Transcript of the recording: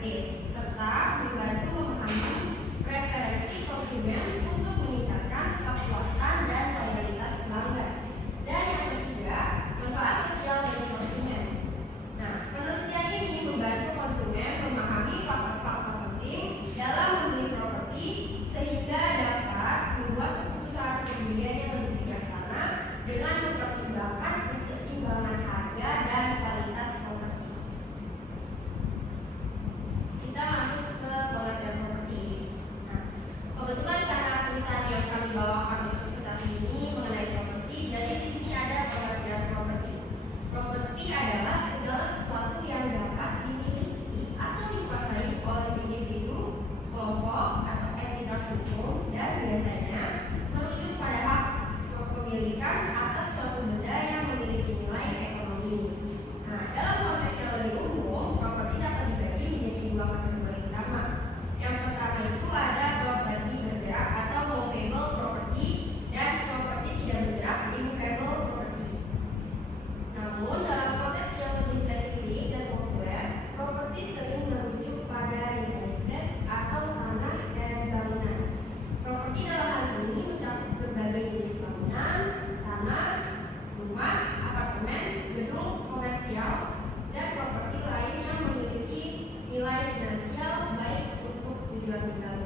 kreatif, serta membantu memahami preferensi konsumen untuk meningkatkan kepuasan dan loyalitas pelanggan. Dan yang ketiga, manfaat sosial bagi konsumen. Nah, penelitian ini membantu konsumen memahami faktor-faktor penting dalam membeli properti sehingga dapat membuat keputusan pembelian yang lebih bijaksana dengan mempertimbangkan keseimbangan harga dan kualitas properti. Kita masuk ke pengertian properti. Nah, kebetulan karena perusahaan yang kami bawakan untuk presentasi ini mengenai properti, jadi di sini ada pengertian properti. Properti adalah segala sesuatu yang dapat dimiliki atau dikuasai oleh individu, kelompok, atau entitas hukum dan biasanya merujuk pada hak kepemilikan atas suatu benda yang memiliki nilai ekonomi. Nah, dalam konteks yang lebih umum, properti dapat dibagi menjadi dua kategori utama. Yang pertama itu ada properti bergerak atau movable property dan properti tidak bergerak immovable property. Namun dalam konteks yang lebih spesifik dan populer, properti sering merujuk pada real estate atau tanah dan bangunan. Properti dalam hal ini mencakup berbagai jenis bangunan, tanah, rumah, apartemen, gedung komersial, dan properti lain yang memiliki nilai finansial baik untuk tujuan tinggal